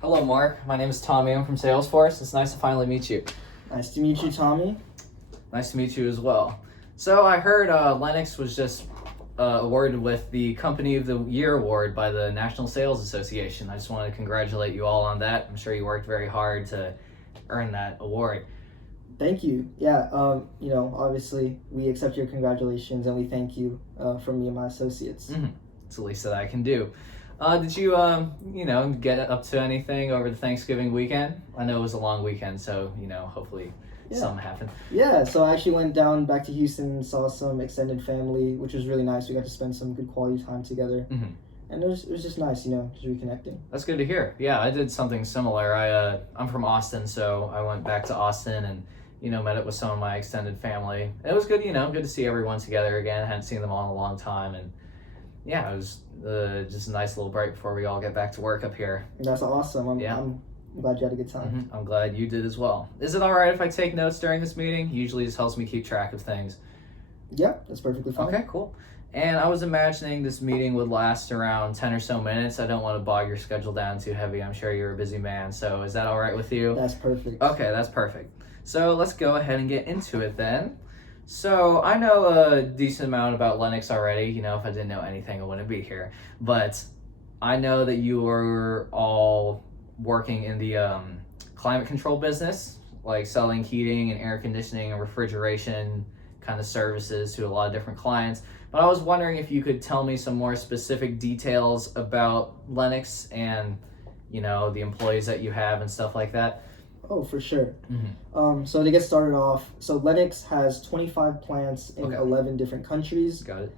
Hello, Mark. My name is Tommy. I'm from Salesforce. It's nice to finally meet you. Nice to meet you, Tommy. Nice to meet you as well. So I heard Lennox was just awarded with the Company of the Year award by the National Sales Association. I just want to congratulate you all on that. I'm sure you worked very hard to earn that award. Thank you. Yeah, obviously we accept your congratulations and we thank you from me and my associates. It's the least that I can do. Did you, get up to anything over the Thanksgiving weekend? I know it was a long weekend, so, hopefully something happened. Yeah, so I actually went down back to Houston and saw some extended family, which was really nice. We got to spend some good quality time together. And it was just nice, just reconnecting. That's good to hear. Yeah, I did something similar. I'm from Austin, so I went back to Austin and, met up with some of my extended family. It was good, good to see everyone together again. I hadn't seen them all in a long time, and yeah, it was just a nice little break before we all get back to work up here. That's awesome. I'm glad you had a good time. I'm glad you did as well. Is it all right if I take notes during this meeting? Usually this helps me keep track of things. Yeah, that's perfectly fine. Okay, cool. And I was imagining this meeting would last around 10 or so minutes. I don't want to bog your schedule down too heavy. I'm sure you're a busy man, so is that all right with you? That's perfect. Okay, that's perfect. So let's go ahead and get into it then. So I know a decent amount about Lennox already. If I didn't know anything, I wouldn't be here. But I know that you are all working in the climate control business, like selling heating and air conditioning and refrigeration kind of services to a lot of different clients. But I was wondering if you could tell me some more specific details about Lennox and, the employees that you have and stuff like that. Oh, for sure. So to get started off, Lennox has 25 plants in 11 different countries. Got it.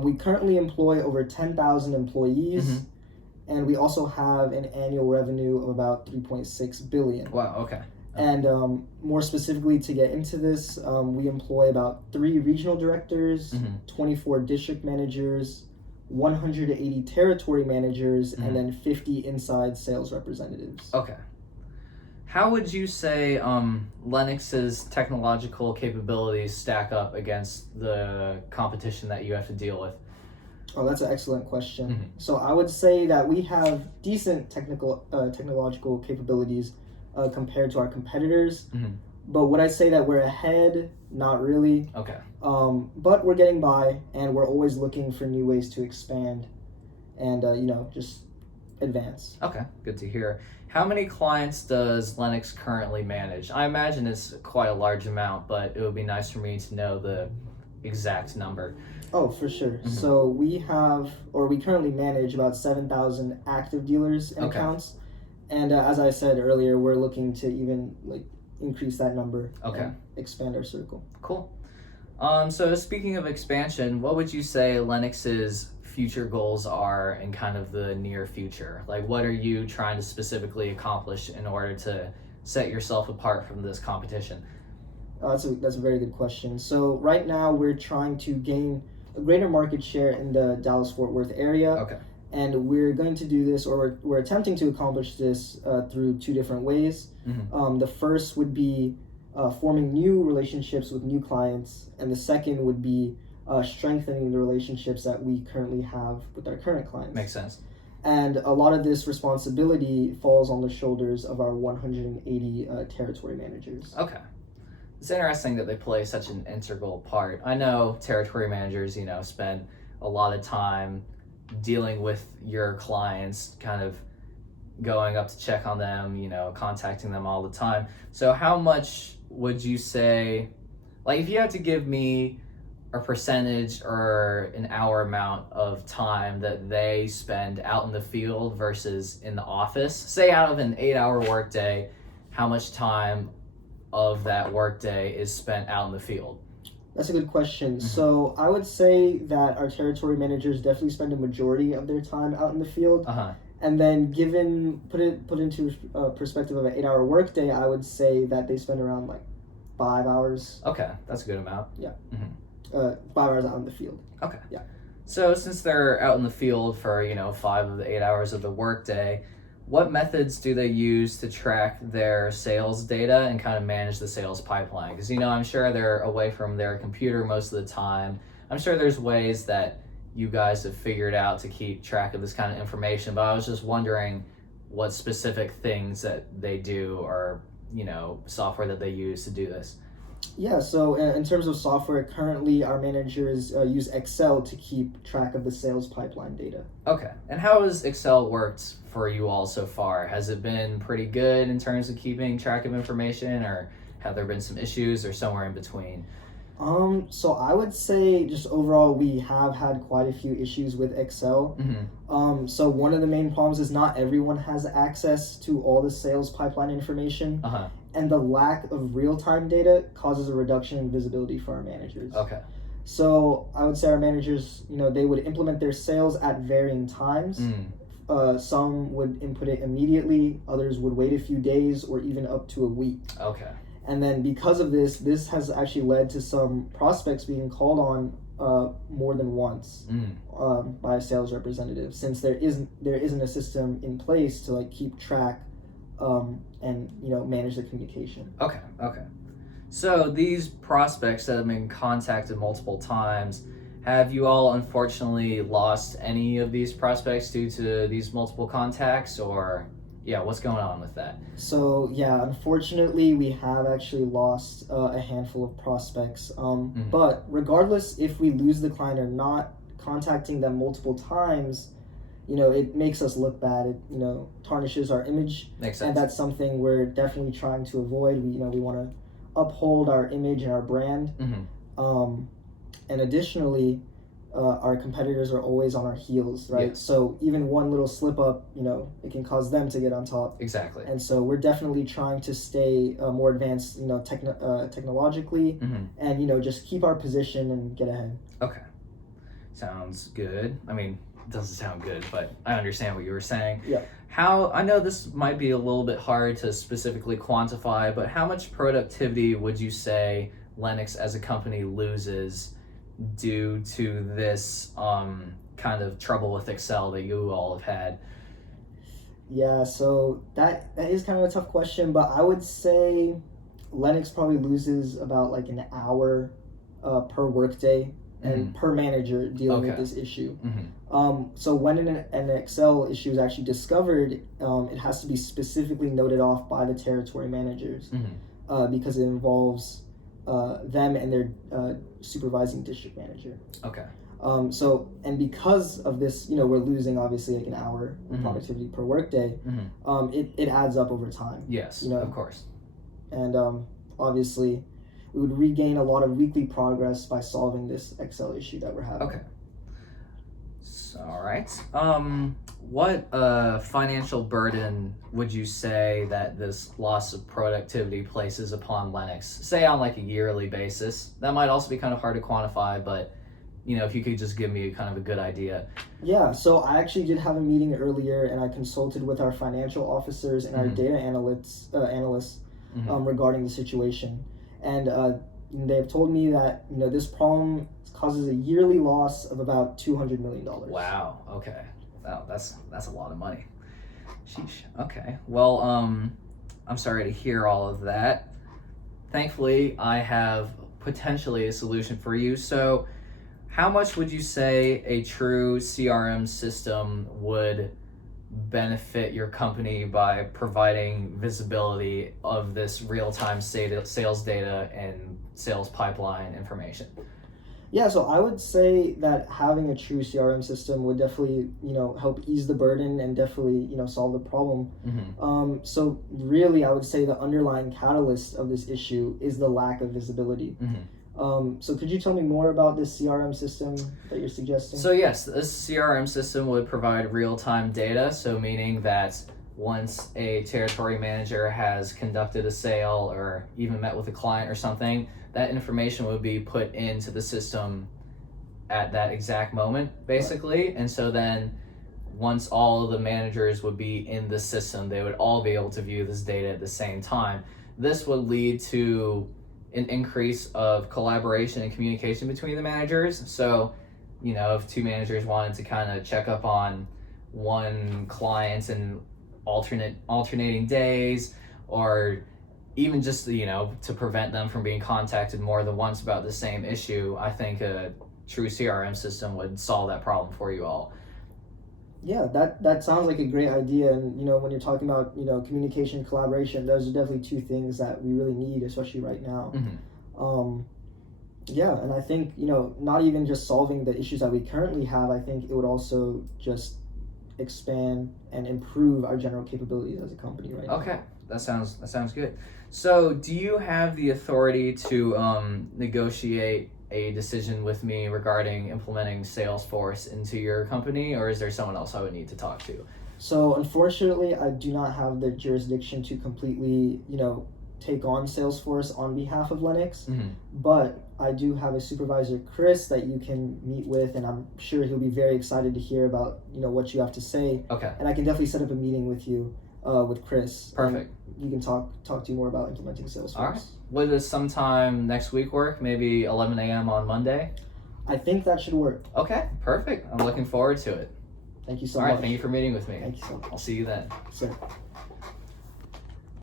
We currently employ over 10,000 employees, and we also have an annual revenue of about $3.6 billion. Wow, okay. And more specifically, to get into this, we employ about 3 regional directors, 24 district managers, 180 territory managers, and then 50 inside sales representatives. Okay. How would you say Lennox's technological capabilities stack up against the competition that you have to deal with? Oh, that's an excellent question. So I would say that we have decent technological capabilities compared to our competitors. But would I say that we're ahead? Not really. Okay. But we're getting by, and we're always looking for new ways to expand and, just advance. Okay, good to hear. How many clients does Lennox currently manage? I imagine it's quite a large amount, but it would be nice for me to know the exact number. Oh, for sure. So we currently manage about 7,000 active dealers and accounts. And as I said earlier, we're looking to even increase that number and expand our circle. Cool. So speaking of expansion, what would you say Lennox's future goals are in kind of the near future? Like, what are you trying to specifically accomplish in order to set yourself apart from this competition? That's a very good question. So right now we're trying to gain a greater market share in the Dallas-Fort Worth area. Okay. And we're going to do this, or we're attempting to accomplish this through 2 different ways. The first would be forming new relationships with new clients, and the second would be strengthening the relationships that we currently have with our current clients. Makes sense. And a lot of this responsibility falls on the shoulders of our 180 territory managers. Okay. It's interesting that they play such an integral part. I know territory managers, spend a lot of time dealing with your clients, kind of going up to check on them, contacting them all the time. So how much would you say, like, if you had to give me a percentage or an hour amount of time that they spend out in the field versus in the office, say out of an 8-hour workday, how much time of that workday is spent out in the field? That's a good question. So I would say that our territory managers definitely spend a majority of their time out in the field. And then put into perspective of an 8-hour workday, I would say that they spend around 5 hours. Okay, that's a good amount. Yeah. 5 hours out in the field. Okay. Yeah. So since they're out in the field for 5 of the 8 hours of the workday, what methods do they use to track their sales data and kind of manage the sales pipeline? Because, I'm sure they're away from their computer most of the time. I'm sure there's ways that you guys have figured out to keep track of this kind of information, but I was just wondering what specific things that they do, or software that they use to do this? Yeah, so in terms of software, currently our managers use Excel to keep track of the sales pipeline data. Okay. And how has Excel worked for you all so far? Has it been pretty good in terms of keeping track of information, or have there been some issues, or somewhere in between? So I would say just overall we have had quite a few issues with Excel. So one of the main problems is not everyone has access to all the sales pipeline information. And the lack of real-time data causes a reduction in visibility for our managers. Okay. So I would say our managers, they would implement their sales at varying times. Some would input it immediately, others would wait a few days or even up to a week. Okay. And then because of this has actually led to some prospects being called on more than once by a sales representative, since there isn't a system in place to keep track and manage the communication. Okay. So these prospects that have been contacted multiple times, have you all unfortunately lost any of these prospects due to these multiple contacts, or what's going on with that? So unfortunately we have actually lost a handful of prospects. But regardless if we lose the client or not, contacting them multiple times, it makes us look bad. It tarnishes our image. Makes sense. And that's something we're definitely trying to avoid. We want to uphold our image and our brand. And additionally, our competitors are always on our heels, right? Yes. So even one little slip up, it can cause them to get on top. Exactly. And so we're definitely trying to stay more advanced, technologically, and just keep our position and get ahead. Okay. Sounds good. I mean, it doesn't sound good, but I understand what you were saying. Yeah. I know this might be a little bit hard to specifically quantify, but how much productivity would you say Lennox as a company loses due to this kind of trouble with Excel that you all have had? Yeah, so that is kind of a tough question, but I would say Lennox probably loses about an hour per workday and per manager dealing with this issue. So when an Excel issue is actually discovered, it has to be specifically noted off by the territory managers because it involves them and their supervising district manager. Okay. And because of this, we're losing obviously an hour of productivity per workday. It adds up over time. Yes, of course. And obviously, we would regain a lot of weekly progress by solving this Excel issue that we're having. Okay. All right. What financial burden would you say that this loss of productivity places upon Lennox, say on a yearly basis? That might also be kind of hard to quantify, but if you could just give me kind of a good idea. Yeah, so I actually did have a meeting earlier, and I consulted with our financial officers and our data analysts regarding the situation. And they have told me that this problem causes a yearly loss of about $200 million. Wow. Okay. Wow, that's a lot of money. Sheesh. Okay. Well, I'm sorry to hear all of that. Thankfully, I have potentially a solution for you. So, how much would you say a true CRM system would benefit your company by providing visibility of this real-time sales data and sales pipeline information? Yeah, so I would say that having a true CRM system would definitely, help ease the burden and definitely, solve the problem. So really, I would say the underlying catalyst of this issue is the lack of visibility. So could you tell me more about this CRM system that you're suggesting? So yes, this CRM system would provide real-time data, so meaning that once a territory manager has conducted a sale or even met with a client or something, that information would be put into the system at that exact moment, basically. Right. And so then once all of the managers would be in the system, they would all be able to view this data at the same time. This would lead to an increase of collaboration and communication between the managers. So, if two managers wanted to kind of check up on one client in alternating days, or even just, to prevent them from being contacted more than once about the same issue, I think a true CRM system would solve that problem for you all. Yeah, that sounds like a great idea. And when you're talking about communication, collaboration, those are definitely two things that we really need, especially right now. Um, yeah, and I think not even just solving the issues that we currently have. I think it would also just expand and improve our general capabilities as a company right now. Okay, that sounds good. So, do you have the authority to negotiate a decision with me regarding implementing Salesforce into your company, or is there someone else I would need to talk to? So unfortunately, I do not have the jurisdiction to completely, take on Salesforce on behalf of Linux. But I do have a supervisor, Chris, that you can meet with, and I'm sure he'll be very excited to hear about, what you have to say. Okay. And I can definitely set up a meeting with you, with Chris. Perfect. You can talk to you more about implementing Salesforce. All right. Would sometime next week work? Maybe 11 a.m. on Monday? I think that should work. Okay, perfect. I'm looking forward to it. Thank you so much. much. All right, thank you for meeting with me. Thank you so much. I'll see you then. Sir.